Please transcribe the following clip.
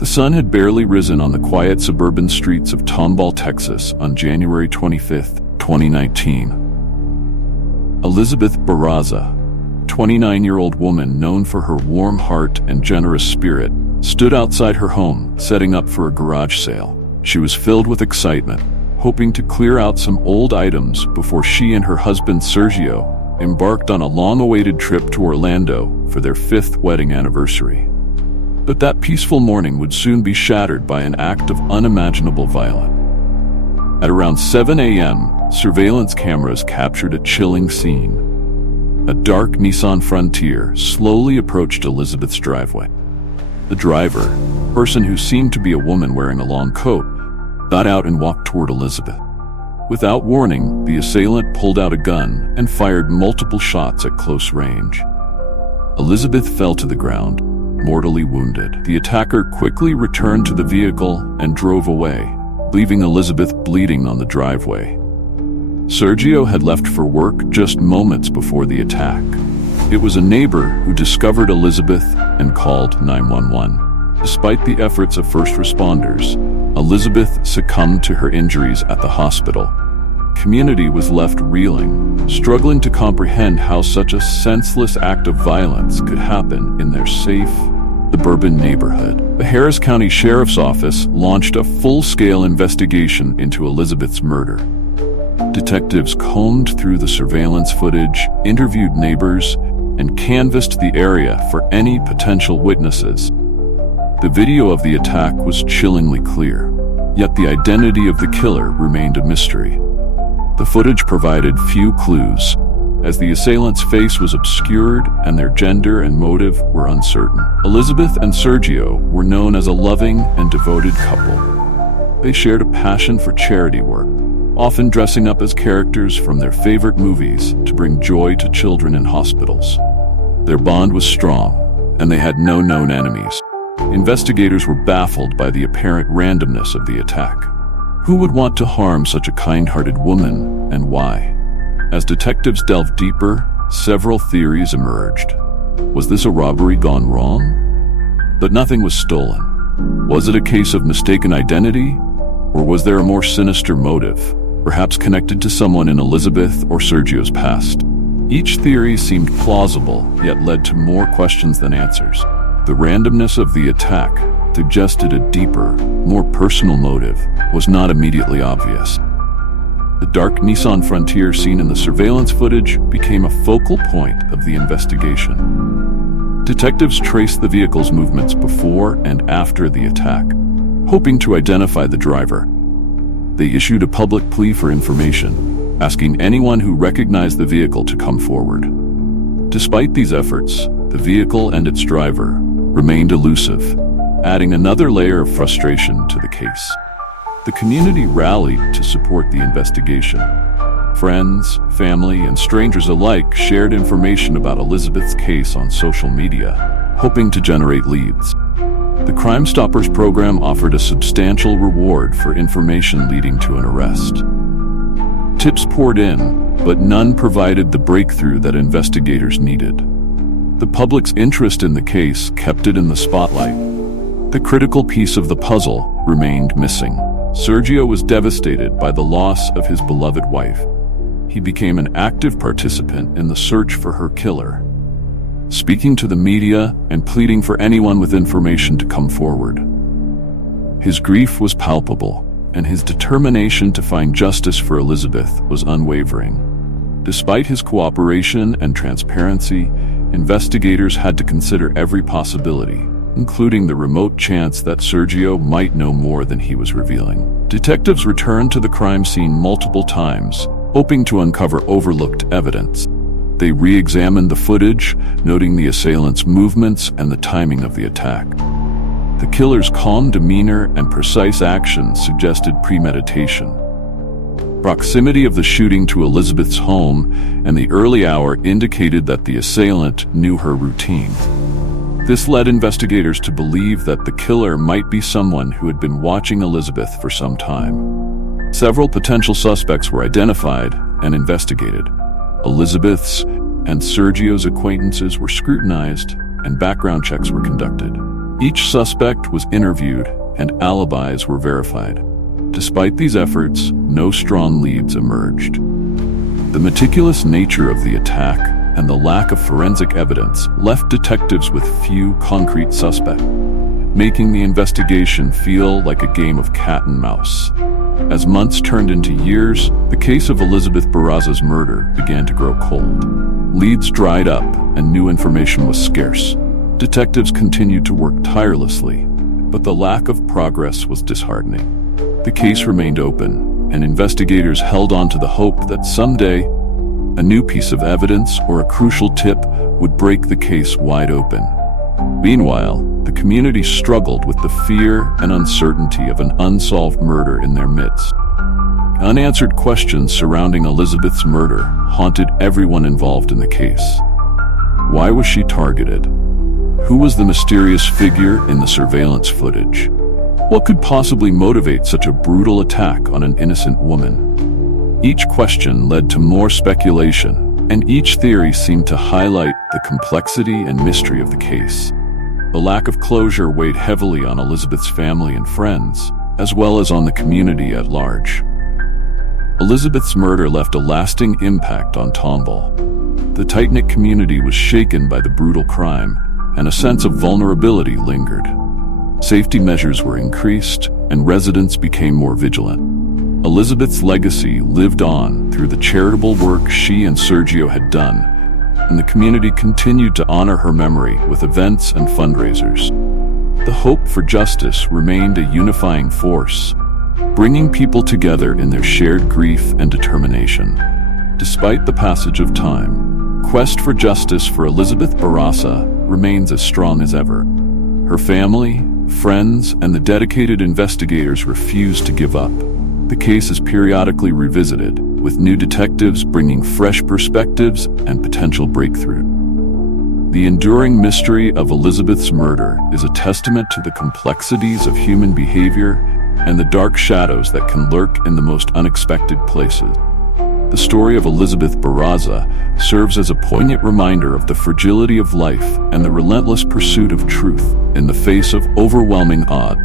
The sun had barely risen on the quiet suburban streets of Tomball, Texas on January 25, 2019. Elizabeth Barraza, 29-year-old woman known for her warm heart and generous spirit, stood outside her home, setting up for a garage sale. She was filled with excitement, hoping to clear out some old items before she and her husband Sergio embarked on a long-awaited trip to Orlando for their 5th wedding anniversary. But that peaceful morning would soon be shattered by an act of unimaginable violence. At around 7 a.m., surveillance cameras captured a chilling scene. A dark Nissan Frontier slowly approached Elizabeth's driveway. The driver, a person who seemed to be a woman wearing a long coat, got out and walked toward Elizabeth. Without warning, the assailant pulled out a gun and fired multiple shots at close range. Elizabeth fell to the ground, mortally wounded. The attacker quickly returned to the vehicle and drove away, leaving Elizabeth bleeding on the driveway. Sergio had left for work just moments before the attack. It was a neighbor who discovered Elizabeth and called 911. Despite the efforts of first responders, Elizabeth succumbed to her injuries at the hospital. Community was left reeling, struggling to comprehend how such a senseless act of violence could happen in their safe, suburban neighborhood. The Harris County Sheriff's Office launched a full-scale investigation into Elizabeth's murder. Detectives combed through the surveillance footage, interviewed neighbors, and canvassed the area for any potential witnesses. The video of the attack was chillingly clear, yet the identity of the killer remained a mystery. The footage provided few clues, as the assailant's face was obscured and their gender and motive were uncertain. Elizabeth and Sergio were known as a loving and devoted couple. They shared a passion for charity work, often dressing up as characters from their favorite movies to bring joy to children in hospitals. Their bond was strong, and they had no known enemies. Investigators were baffled by the apparent randomness of the attack. Who would want to harm such a kind-hearted woman, and why? As detectives delved deeper, several theories emerged. Was this a robbery gone wrong? But nothing was stolen. Was it a case of mistaken identity? Or was there a more sinister motive, perhaps connected to someone in Elizabeth or Sergio's past? Each theory seemed plausible, yet led to more questions than answers. The randomness of the attack suggested a deeper, more personal motive was not immediately obvious. The dark Nissan Frontier seen in the surveillance footage became a focal point of the investigation. Detectives traced the vehicle's movements before and after the attack, hoping to identify the driver. They issued a public plea for information, asking anyone who recognized the vehicle to come forward. Despite these efforts, the vehicle and its driver remained elusive, adding another layer of frustration to the case. The community rallied to support the investigation. Friends, family, and strangers alike shared information about Elizabeth's case on social media, hoping to generate leads. The Crime Stoppers program offered a substantial reward for information leading to an arrest. Tips poured in, but none provided the breakthrough that investigators needed. The public's interest in the case kept it in the spotlight. The critical piece of the puzzle remained missing. Sergio was devastated by the loss of his beloved wife. He became an active participant in the search for her killer, speaking to the media and pleading for anyone with information to come forward. His grief was palpable, and his determination to find justice for Elizabeth was unwavering. Despite his cooperation and transparency, investigators had to consider every possibility, including the remote chance that Sergio might know more than he was revealing. Detectives returned to the crime scene multiple times, hoping to uncover overlooked evidence. They re-examined the footage, noting the assailant's movements and the timing of the attack. The killer's calm demeanor and precise actions suggested premeditation. Proximity of the shooting to Elizabeth's home and the early hour indicated that the assailant knew her routine. This led investigators to believe that the killer might be someone who had been watching Elizabeth for some time. Several potential suspects were identified and investigated. Elizabeth's and Sergio's acquaintances were scrutinized, and background checks were conducted. Each suspect was interviewed and alibis were verified. Despite these efforts, no strong leads emerged. The meticulous nature of the attack and the lack of forensic evidence left detectives with few concrete suspects, making the investigation feel like a game of cat and mouse. As months turned into years, the case of Elizabeth Barraza's murder began to grow cold. Leads dried up and new information was scarce. Detectives continued to work tirelessly, but the lack of progress was disheartening. The case remained open, and investigators held on to the hope that someday a new piece of evidence or a crucial tip would break the case wide open. Meanwhile, the community struggled with the fear and uncertainty of an unsolved murder in their midst. Unanswered questions surrounding Elizabeth's murder haunted everyone involved in the case. Why was she targeted? Who was the mysterious figure in the surveillance footage? What could possibly motivate such a brutal attack on an innocent woman? Each question led to more speculation, and each theory seemed to highlight the complexity and mystery of the case. The lack of closure weighed heavily on Elizabeth's family and friends, as well as on the community at large. Elizabeth's murder left a lasting impact on Tomball. The tight-knit community was shaken by the brutal crime, and a sense of vulnerability lingered. Safety measures were increased, and residents became more vigilant. Elizabeth's legacy lived on through the charitable work she and Sergio had done, and the community continued to honor her memory with events and fundraisers. The hope for justice remained a unifying force, bringing people together in their shared grief and determination. Despite the passage of time, quest for justice for Elizabeth Barraza remains as strong as ever. Her family, friends, and the dedicated investigators refuse to give up. The case is periodically revisited, with new detectives bringing fresh perspectives and potential breakthrough. The enduring mystery of Elizabeth's murder is a testament to the complexities of human behavior and the dark shadows that can lurk in the most unexpected places. The story of Elizabeth Barraza serves as a poignant reminder of the fragility of life and the relentless pursuit of truth in the face of overwhelming odds.